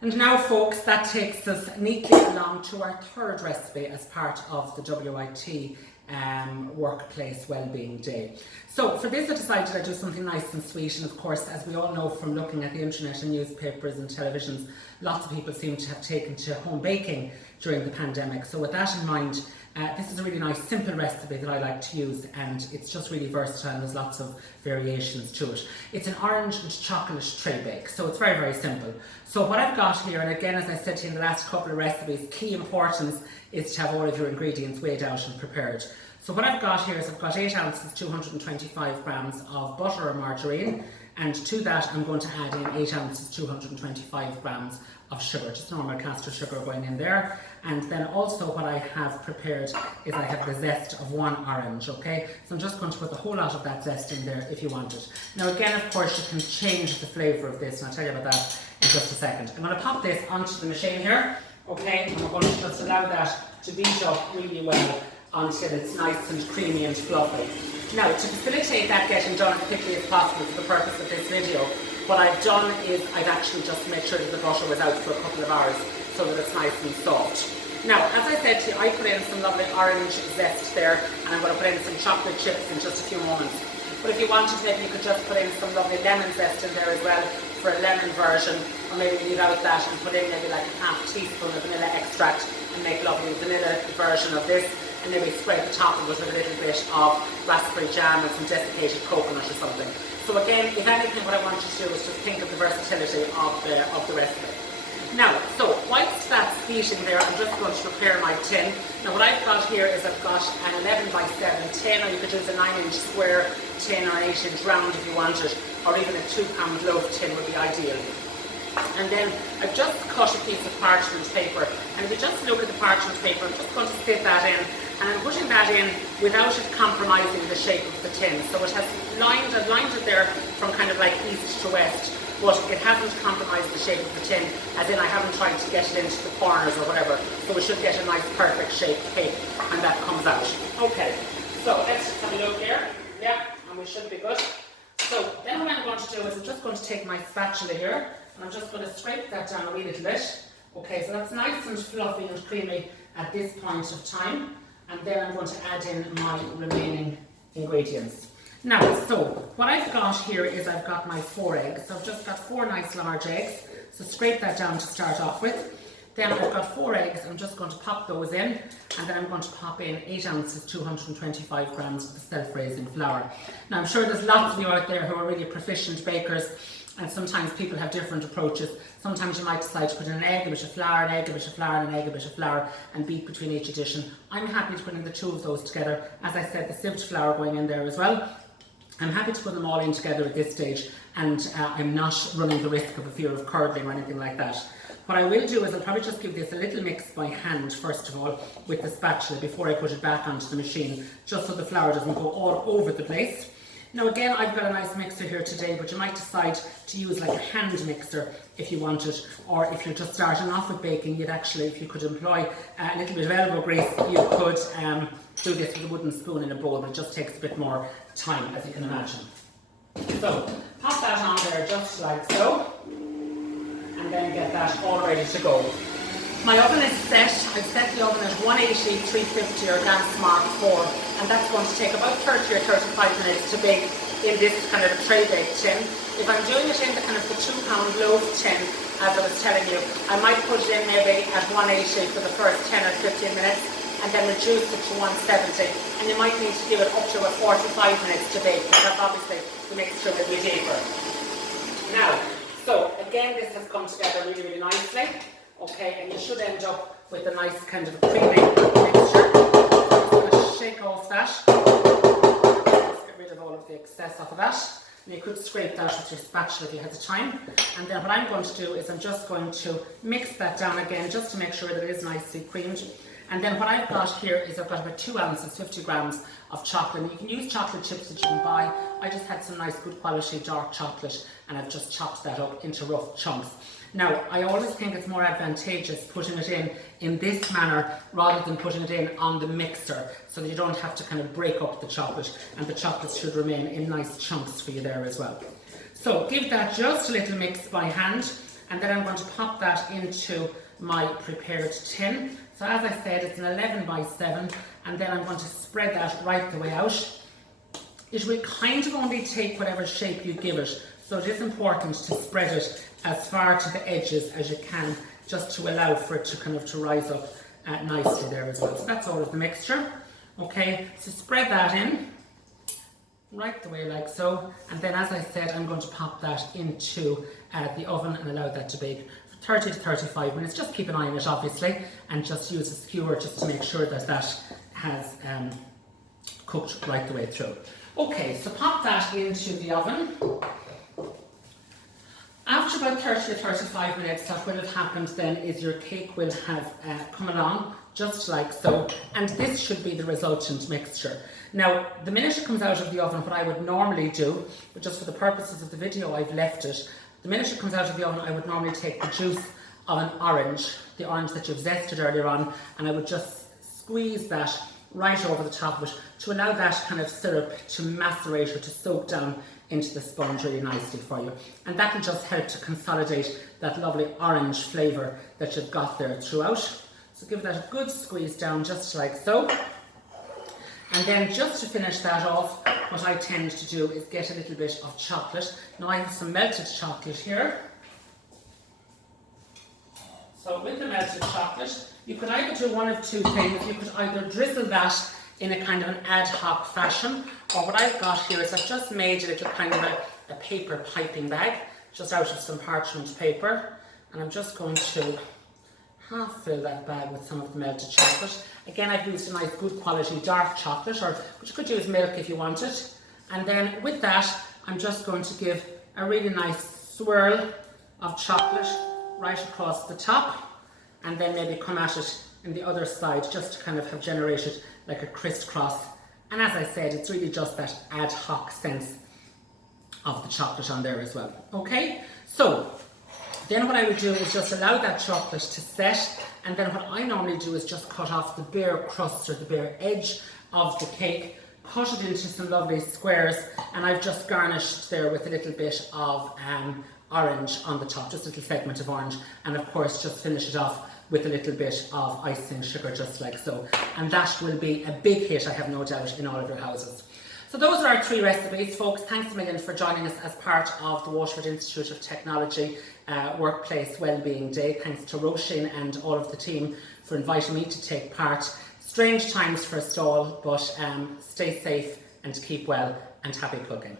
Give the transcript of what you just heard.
And now folks, that takes us neatly along to our third recipe as part of the WIT Workplace Wellbeing Day. So for this I decided I'd do something nice and sweet, and of course, as we all know from looking at the internet and newspapers and televisions, lots of people seem to have taken to home baking during the pandemic. So with that in mind, this is a really nice simple recipe that I like to use, and it's just really versatile and there's lots of variations to it. It's an orange and chocolate tray bake, so it's very, very simple. So what I've got here, and again as I said to you in the last couple of recipes, key importance is to have all of your ingredients weighed out and prepared. So what I've got here is I've got 8 ounces, 225 grams of butter or margarine, and to that I'm going to add in 8 ounces, 225 grams of sugar, just normal caster sugar going in there. And then also what I have prepared is I have the zest of 1 orange, okay? So I'm just going to put the whole lot of that zest in there if you want it. Now again, of course, you can change the flavour of this, and I'll tell you about that in just a second. I'm going to pop this onto the machine here, okay? And we're going to just allow that to beat up really well until it's nice and creamy and fluffy. Now, to facilitate that getting done as quickly as possible for the purpose of this video, what I've done is I've actually just made sure that the butter was out for a couple of hours so that it's nice and soft. Now, as I said to you, I put in some lovely orange zest there, and I'm going to put in some chocolate chips in just a few moments. But if you wanted, maybe you could just put in some lovely lemon zest in there as well for a lemon version, or maybe leave out that and put in maybe like a half teaspoon of vanilla extract and make lovely vanilla version of this, and maybe scrape the top of it with a little bit of raspberry jam and some desiccated coconut or something. So again, if anything, what I want you to do is just think of the versatility of the recipe. Now, so whilst that's heating there, I'm just going to prepare my tin. Now what I've got here is I've got an 11 by 7 tin, or you could use a 9-inch square tin or an 8-inch round if you wanted, or even a 2-pound loaf tin would be ideal. And then I've just cut a piece of parchment paper, and if you just look at the parchment paper, I'm just going to fit that in, and I'm putting that in without it compromising the shape of the tin. So it has I've lined it there from kind of like east to west, but it hasn't compromised the shape of the tin, as in I haven't tried to get it into the corners or whatever. So we should get a nice perfect shaped cake, and that comes out. Okay, so let's just have a look here. Yeah, and we should be good. So then what I'm going to do is I'm just going to take my spatula here, and I'm just going to scrape that down a wee little bit. Okay, so that's nice and fluffy and creamy at this point of time. And then I'm going to add in my remaining ingredients. Now, so what I've got here is I've got my 4 eggs. So I've just got 4 nice large eggs. So scrape that down to start off with. Then I've got 4 eggs. I'm just going to pop those in. And then I'm going to pop in 8 ounces, 225 grams of the self-raising flour. Now, I'm sure there's lots of you out there who are really proficient bakers, and sometimes people have different approaches. Sometimes you might decide to put in an egg, a bit of flour, an egg, a bit of flour, and an egg, a bit of flour, and beat between each addition. I'm happy to put in the 2 of those together. As I said, the sieved flour going in there as well. I'm happy to put them all in together at this stage, and I'm not running the risk of a fear of curdling or anything like that. What I will do is I'll probably just give this a little mix by hand first of all with the spatula before I put it back onto the machine, just so the flour doesn't go all over the place. Now again, I've got a nice mixer here today, but you might decide to use like a hand mixer if you want it, or if you're just starting off with baking, you'd actually, if you could employ a little bit of elbow grease, you could do this with a wooden spoon in a bowl, but it just takes a bit more time, as you can imagine. So pop that on there just like so, and then get that all ready to go. My oven is set. I've set the oven at 180, 350 or gas mark 4, and that's going to take about 30 or 35 minutes to bake in this kind of a tray bake tin. If I'm doing it in the kind of the 2-pound loaf tin, as I was telling you, I might put it in maybe at 180 for the first 10 or 15 minutes, and then reduce it to 170, and you might need to give it up to a 45 minutes to bake, because obviously the mixture will be deeper. Now, so again, this has come together really, really nicely. Okay, and you should end up with a nice kind of creamy mixture. I'm going to shake off that. Let's get rid of all of the excess off of that. And you could scrape that with your spatula if you had the time. And then what I'm going to do is I'm just going to mix that down again, just to make sure that it is nicely creamed. And then what I've got here is I've got about 2 ounces, 50 grams of chocolate. And you can use chocolate chips that you can buy. I just had some nice good quality dark chocolate, and I've just chopped that up into rough chunks. Now, I always think it's more advantageous putting it in this manner rather than putting it in on the mixer, so that you don't have to kind of break up the chocolate, and the chocolate should remain in nice chunks for you there as well. So give that just a little mix by hand. and then I'm going to pop that into my prepared tin. So as I said, it's an 11 by 7, and then I'm going to spread that right the way out. It will kind of only take whatever shape you give it, so it is important to spread it as far to the edges as you can, just to allow for it to rise up nicely there as well. So that's all of the mixture. Okay, so spread that in right the way like so, and then as I said, I'm going to pop that into the oven and allow that to bake for 30 to 35 minutes. Just keep an eye on it obviously, and just use a skewer just to make sure that that has cooked right the way through. Okay, so pop that into the oven. After about 30 to 35 minutes, what will have happened then is your cake will have come along just like so, and this should be the resultant mixture. Now, the minute it comes out of the oven, what I would normally do, but just for the purposes of the video I've left it, the minute it comes out of the oven I would normally take the juice of an orange, the orange that you've zested earlier on, and I would just squeeze that right over the top of it to allow that kind of syrup to macerate or to soak down into the sponge really nicely for you, and that will just help to consolidate that lovely orange flavour that you've got there throughout. So give that a good squeeze down just like so, and then just to finish that off, what I tend to do is get a little bit of chocolate. Now I have some melted chocolate here, so with the melted chocolate you could either do one of two things. You could either drizzle that in a kind of an ad hoc fashion, or what I've got here is I've just made a little kind of a paper piping bag just out of some parchment paper, and I'm just going to half fill that bag with some of the melted chocolate. Again, I've used a nice good quality dark chocolate, or but you could use milk if you wanted, and then with that I'm just going to give a really nice swirl of chocolate right across the top, and then maybe come at it in the other side just to kind of have generated like a crisscross. And as I said, it's really just that ad hoc sense of the chocolate on there as well. Okay, so then what I would do is just allow that chocolate to set, and then what I normally do is just cut off the bare crust or the bare edge of the cake, cut it into some lovely squares, and I've just garnished there with a little bit of orange on the top, just a little segment of orange, and of course just finish it off with a little bit of icing sugar just like so, and that will be a big hit, I have no doubt, in all of your houses. So those are our 3 recipes, folks. Thanks a million for joining us as part of the Waterford Institute of Technology Workplace Wellbeing Day. Thanks to Roisin and all of the team for inviting me to take part. Strange times for us all, but stay safe and keep well, and happy cooking.